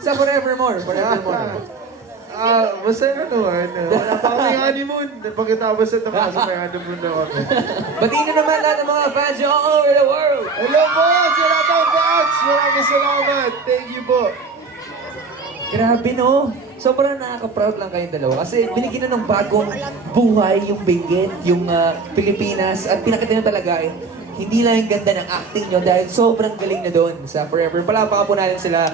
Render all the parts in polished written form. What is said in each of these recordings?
Sa Forevermore. Forevermore. Masaya naman. Wala pa kami honeymoon. Pagkatapos na tapos may honeymoon na kami. Batiin na naman lahat ng mga fans nyo all over the world. Hello po sa lahat ng fans! Maraming salamat. Thank you po. Grabe no. Sobrang nakaka-proud lang kayong dalawa kasi binigyan na ng bagong buhay yung Benguet, yung Pilipinas at pinakita nyo talaga hindi lang yung ganda ng acting nyo dahil sobrang galing na doon sa Forever. Palakpakan po natin sila.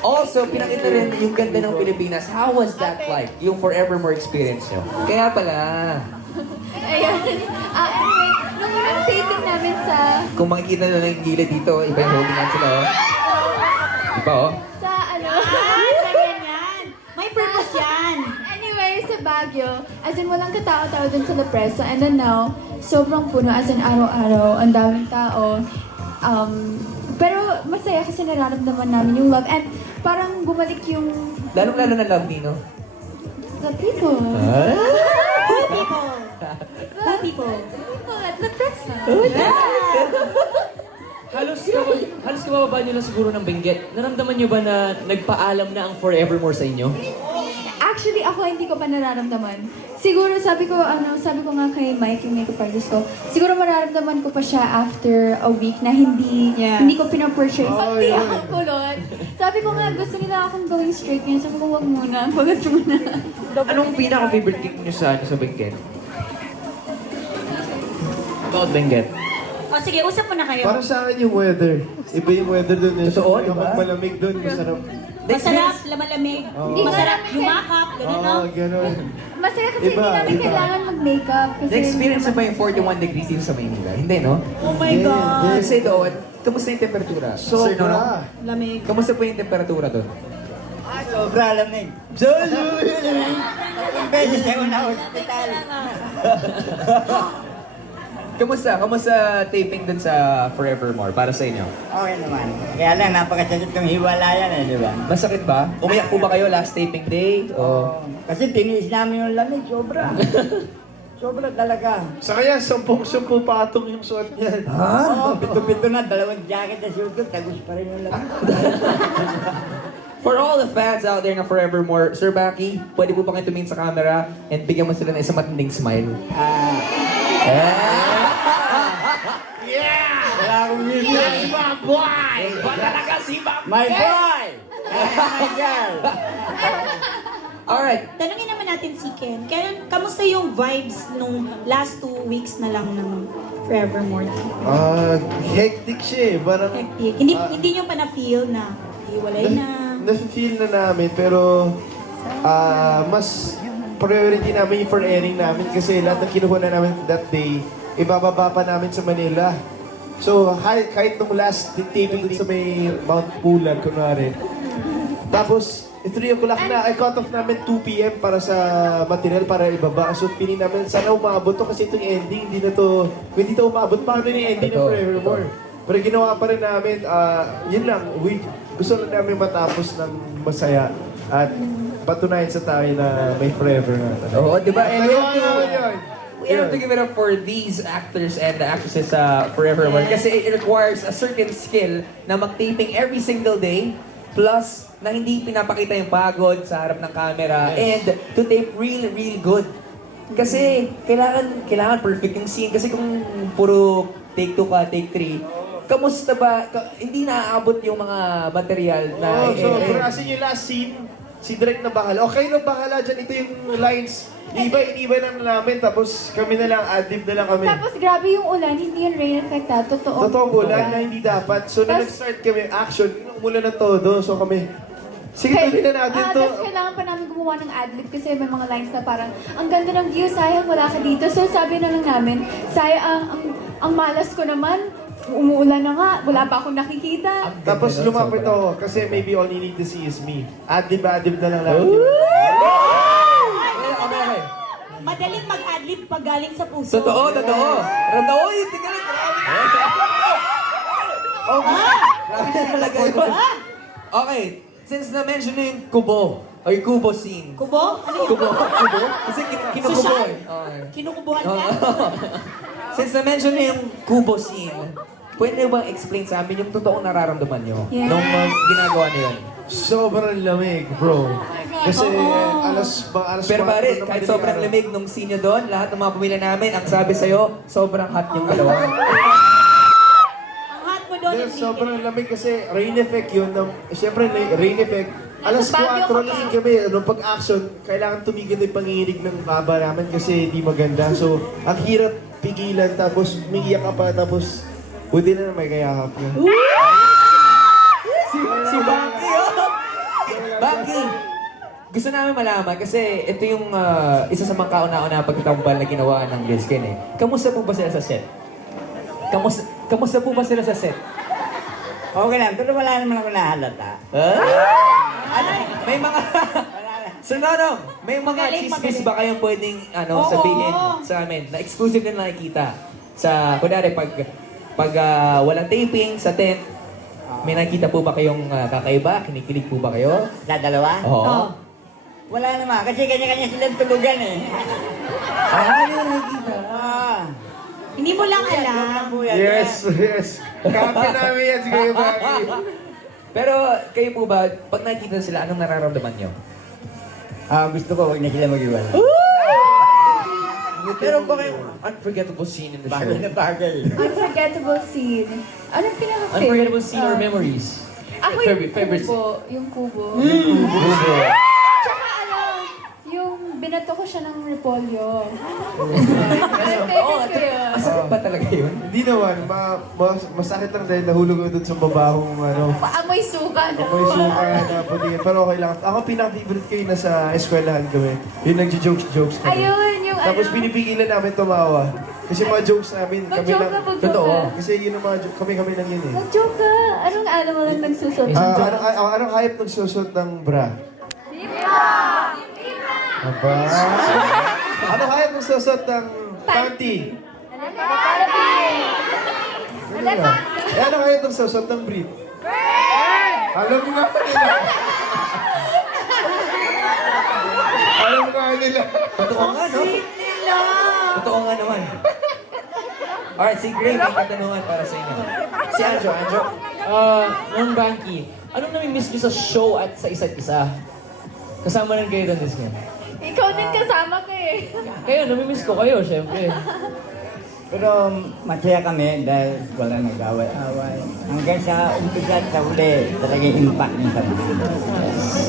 Also, pinakita rin yung ganda ng Pilipinas. How was that like? Yung Forevermore experience nyo? Kaya pala, Ayan. Anyway, nung unang taping namin sa... kung makikita nyo lang yung gilid dito, iba yung holding hands sila oh. Iba oh. Sa ano... Ganyan. May purpose yan. Anyway, sa Baguio, as in walang katao-tao dun sa La Presa. And then now, sobrang puno, as in araw-araw, ang daming tao. Pero masaya kasi nararamdaman namin yung love. And parang bumalik yung... Lalong-lalo na love Nino. The people. Who people? Who people? The people at La Presa. Halos kabababa nyo lang siguro ng Benguet. Naramdaman nyo ba na nagpaalam na ang Forevermore sa inyo? Actually, ako hindi ko pa nararamdaman. Siguro, sabi ko nga kay Mike, yung makeup artist ko, siguro mararamdaman ko pa siya after a week na hindi ko pinapurchase. Pati yun. ako kulot. Sabi ko nga, gusto nila akong going straight ngayon. Sabi ko, wag muna, bagat muna. Anong pinaka-favorite cake nyo sa Benguet? About Benguet. O sige, usap mo na kayo. Para sa akin yung weather. Iba yung weather doon. Totoo, di ba? Kapag malamig doon, masarap. Masarap, lamalamig. Oo. Masarap, yumakap, gano'n no? Oo, ganun. Masaya kasi Iba, hindi namin iba. kailangan mag-makeup. Kasi Na-experience mo ba yung 41 degrees dito sa Maynila? Hindi, no? Oh my God. Kasi doon, kamusta yung temperatura? Sir, no? Sobra. Lamig. Kamusta po yung temperatura doon? Sobra lamig. Beses ako na hospital. Kamusta? Kamusta taping dun sa Forevermore para sa inyo? Okay naman. Kaya lang, napakasakit ng hiwalayan eh, di ba? Masakit ba? Umiyak po ba kayo last taping day? O... Kasi tiniis namin yung lamig, sobra. Sobra talaga. Sa kaya, 10 patong yung suot niyan. Oo, pito-pito na, 2 jacket na suot ko, tagus pa rin yung lamig. For all the fans out there na Forevermore, Sir Baki, pwede po ba kayo tumingin sa camera and bigyan mo sila ng isang matinding smile? Wala akong ngipin. my boy! Ba talaga si My boy! My girl! Alright. Tanungin naman natin si Ken. Ken, kamusta yung vibes nung last 2 weeks na lang ng Forevermore? Hectic siya eh. Parang, Hectic. Hindi nyo pa na-feel na hiwalay na. Nafe-feel na namin, pero mas priority namin yung for airing namin kasi lahat ng kinuha na namin that day, ibababa pa namin sa Manila. So, kahit nung last taping sa may Mount Pulag, kunwari. Tapos, 3 o'clock na, I cut off namin 2 p.m. para sa material para ibaba. So, pinin namin, sana umabot to kasi itong ending, hindi to umabot pa kami ng ending ng Forevermore. Pero ginawa pa rin namin, yun lang, gusto lang namin matapos ng masaya at patunayan sa tayo na may forever na talaga. Oo, di ba? And Yun. we have to give it up for these actors and the actresses sa Forevermore kasi it requires a certain skill na mag-taping every single day plus na hindi pinapakita yung pagod sa harap ng camera and to tape really good. Kasi kailangan perfect yung scene kasi kung puro take 2 ka, take 3, kamusta ba? Hindi naaabot yung mga material na So, pero kasi yung last scene, si Direk na bahala. Okay na bahala dyan. Ito yung lines. Iniba lang namin. Tapos kami na lang, ad-lib na lang kami. Tapos grabe yung ulan, hindi yung rain effect ha, totoo. Totoong ulan na hindi dapat. So, na nag-start kami, action. Umulan na todo. So kami, sige, tuloy na natin to. Tapos kailangan pa namin gumawa ng adlib kasi may mga lines na parang, ang ganda ng view, sayang wala ka dito. So sabi na lang namin, sayang ang malas ko naman, umuulan na nga, wala pa akong nakikita. Tapos lumapit ako kasi maybe all you need to see is me. Adlib na lang namin. Okay. Madaling mag-adlib pag galing sa puso. Totoo. Ramdam, oy, tingnan ko. Okay, since na-mention na yung kubo, o yung kubo scene. Kubo? Ano yun? Kubo? Kasi kinukubo Social? eh. Okay. Kinukubuhan ka? Since na-mention na yung kubo scene, pwede bang explain sa amin yung totoong nararamdaman nyo Yeah. nung ginagawa niyo yun? Sobrang lamig, bro. Kasi alas Pero 4 pare, na kahit madaling sobrang araw. lamig nung scene nyo doon, lahat ng mga pamilya namin, ang sabi sa'yo, sobrang hot yung dalawa. Ang hot mo doon, Yes, Enrique. sobrang lamig kasi rain effect yun. Siyempre, rain effect. Alas Bagyo 4 ka na pa. kami, pag-action, kailangan tumigil yung panginginig ng baba namin kasi di maganda. So, ang hirap pigilan, tapos umiiyak ka pa, tapos buti na may kayakap ka. Si Baki, oh! Baki! Gusto namin malaman kasi ito yung isa sa mga kauna-una pagtatambal na ginawa ng Biskin eh. Kamusta po ba sila sa set? Kamusta po ba sila sa set? Okay lang, pero wala naman ako nahalata. May mga... Sir Nonong, may mga Magaling, chismis magaling. ba kayong pwedeng Oo. sabihin sa amin na exclusive na nakikita? Sa, kunwari, pag walang taping sa tent, may nakita po ba kayong kakaiba? Kinikilig po ba kayo? Sa dalawa? Oo. Wala naman, kasi kanya-kanya silang tulugan eh. Yun nakikita. Hindi mo lang alam. Yes, yes. Kape namin yan, sige Baki. Pero kayo po ba, pag nakikita sila, anong nararamdaman nyo? Gusto ko, huwag na sila mag-iwala. Meron ba kayong unforgettable scene in the show? Bagay na bagay. Unforgettable scene. Anong pinaka-favorite? Unforgettable scene or memories? Ako Favorite yung kubo. Yung kubo. Bubo. Tsaka yung binato ko siya ng repolyo. Oo, Favorite ko yun. masakit ba talaga yun? Hindi naman, masakit lang dahil nahulog ko dun sa babahong Amoy suka na. amoy suka na puti. Pero okay lang. Ako pinaka-favorite ko yung nasa eskwelahan kami. Yung nagjo-jokes kami. Ayun, yung Tapos ano. pinipigilan namin tumawa. Kasi mga jokes namin, kami Mag-joke lang. ka, mag-joke Totoo. ka. Kasi yun ang mga joke, kami lang yun eh. Mag-joke ka. Anong alam mo lang nagsusot? Anong hype nagsusot ng bra? Aba. Anong hype nagsusot ng panty? Ano ba? Eh, anong hype nagsusot ng brief? Alam mo nga nila. Alam mo nga nila. Totoo nga, no? Totoo nga naman. Alright, si Gray, may katanungan para sa inyo. Si Anjo, Anjo. Nung Banky, anong nami-miss nyo sa show at sa isa't isa? Kasama rin kayo doon, Disney. Ikaw din kasama ko eh. Kayo, nami-miss ko kayo, syempre. Pero masaya kami dahil wala nag-away-away. Hanggang sa umpisa at sa uli, talagang impact niya sa mga.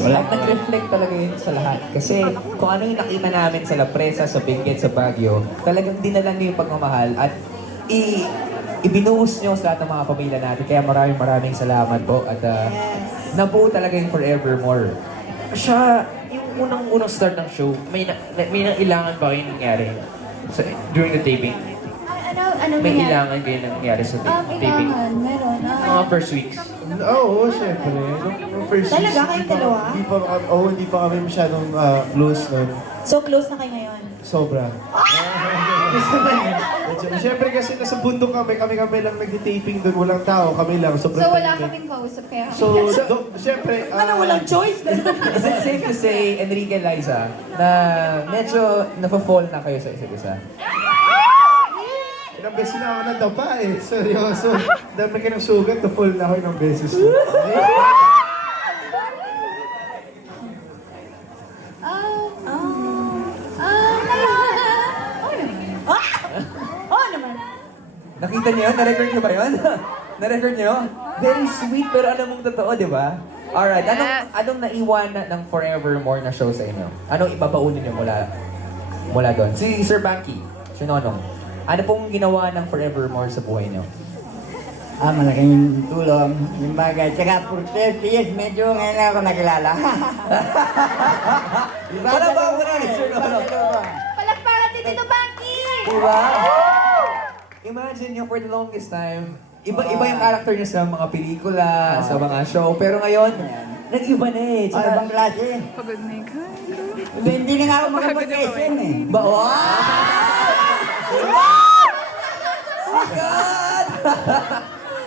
Wala At nag-reflect talaga yun sa lahat. Kasi kung ano yung nakita namin sa La Presa, sa Benguet, sa Baguio, talagang dinala niyo yung pagmamahal at ibinuhos niyo sa lahat ng mga pamilya natin. Kaya maraming salamat po at nabuo talaga yung Forevermore. Siya, yung unang start ng show, may nailangan ba kayo nangyari during the taping? Ano May nangyari? ilangan kayo nangyari sa taping? Kailangan. Meron. Mga first weeks. Oo, syempre. Nung first Talaga, season, kayong dalawa? Hindi pa kami masyadong close nun. So close na kayo ngayon. Sobra. Siyempre kasi nasa bundok kami lang nag-taping doon, walang tao, kami lang. Sobrang So wala tahimik. kaming kausap kaya. So, siyempre, Ano, walang choice? Is it safe to say, Enrique and Liza, na medyo nafa-fall na kayo sa isa't isa? ilang beses na ako nadapa eh. Seryoso. Dami ka ng sugat, na-fall na ako ilang beses. Oo naman. Nakita niyo yun? Na-record niyo ba yun? Na-record niyo? Very sweet, pero alam mong totoo, di ba? Alright, anong naiwan ng Forevermore na show sa inyo? Anong ibabaunin niyo mula doon? Si Sir Banky, si Nonong, ano pong ginawa ng Forevermore sa buhay niyo? Malaking tulong, yung bagay. Tsaka for 30 years, medyo ngayon lang ako nakilala. Wala ba ako na Sir Nonong? Palakpakan din dito, Baki! Diba? Imagine nyo, for the longest time, iba yung character niya sa mga pelikula, sa mga show, pero ngayon, nag-iba na eh. Tsaka ibang klase. Hindi na nga ako makapag-SM eh. Ba? Wow! Sikat!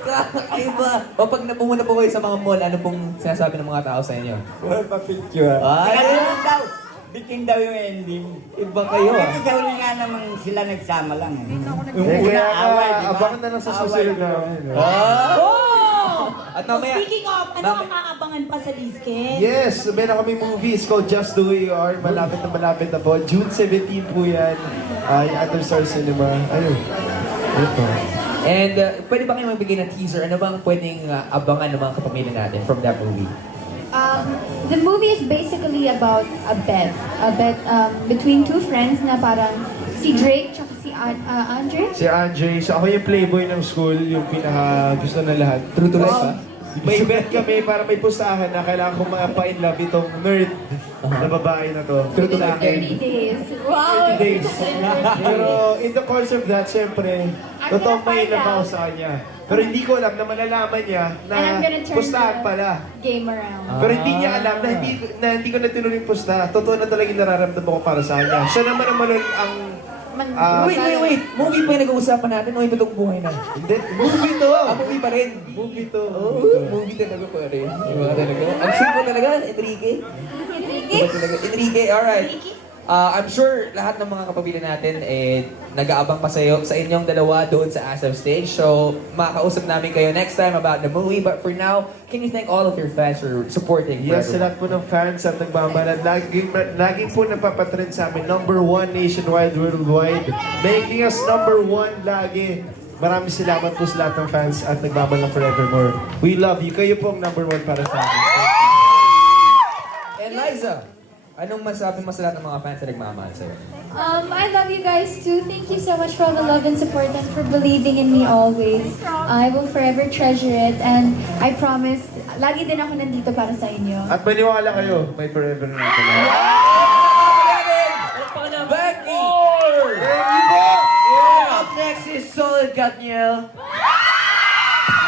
Kakaiba! O pag napumunta po kayo sa mga mall, ano pong sinasabi ng mga tao sa inyo? Wala pa picture. Ay! Tsaka meron daw, bitin daw yung ending. Iba kayo ah. Kasi sa huli nga naman sila nagsama lang eh. Yung Eh, una kaya away, di ba? abangan na lang sa susunod namin. Oh! At mamaya, Speaking of, ano ang aabangan pa sa Lizken? Yes, meron kami movie. It's called Just The Way You Are. Malapit na po. June 17 po yan. Yung Other Star Cinema. Ayun. Ito. and pwede ba kayo magbigay ng teaser? Ano bang pwedeng abangan ng mga kapamilya natin from that movie? The movie is basically about a bet. A bet between two friends na parang si Drake tsaka si Andre. Si Andre. So ako yung playboy ng school. Yung pinaka gusto na lahat. True to life ah? May bet kami para may pustahan na kailangan kong mapa-in love itong nerd na babae na to. True to Within life 30 days. Wow! 30 days. Pero in the course of that, syempre, totoong may love ako sa kanya. Pero hindi ko alam na malalaman niya And I'm na gonna turn pustahan the pala. game around. Pero hindi niya alam na hindi ko natuloy yung pusta. Totoo na talaga yung nararamdaman ko para sa kanya. Siya naman ang Wait. Movie pa yung nag-uusapan natin o yung totoong buhay na? Hindi, movie to! Movie pa rin. Movie to. Movie talaga pa rin. Diba talaga? Ang simple talaga, Enrique. Diba talaga? Enrique, alright. I'm sure lahat ng mga kapamilya natin nag-aabang pa sa inyong dalawa doon sa ASAP stage. So, makakausap namin kayo next time about the movie. But for now, can you thank all of your fans for supporting Yes, sa Forever? lahat po ng fans at nagbabanat. Laging po napapatrend sa amin. #1 nationwide, worldwide. Making us #1 lagi. Maraming salamat po sa lahat ng fans at nagbabanat forevermore. We love you. Kayo po ang #1 para sa amin. And Liza, anong masabi mo sa lahat ng mga fans na nagmamahal sa'yo? I love you guys too. Thank you so much for all the love and support and for believing in me always. I will forever treasure it and I promise, lagi din ako nandito para sa inyo. At maniwala kayo, may forever na natin. Becky! Up next is Solid Katniel.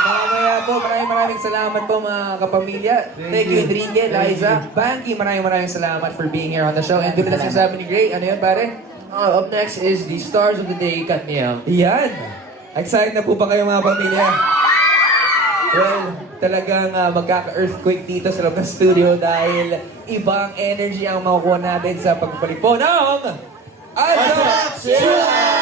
Mamaya po, maraming salamat po mga kapamilya. Thank you, Enrique, Liza, Banky, maraming salamat for being here on the show. And doon na sinasabi ni Gray, ano yun pare? Up next is the Stars of the Day, Katniel. Yan! Excited na po ba kayo mga pamilya? Well, talagang magkaka-earthquake dito sa loob ng studio dahil ibang energy ang makukuha natin sa pagbalik po ng ASAP Chillers!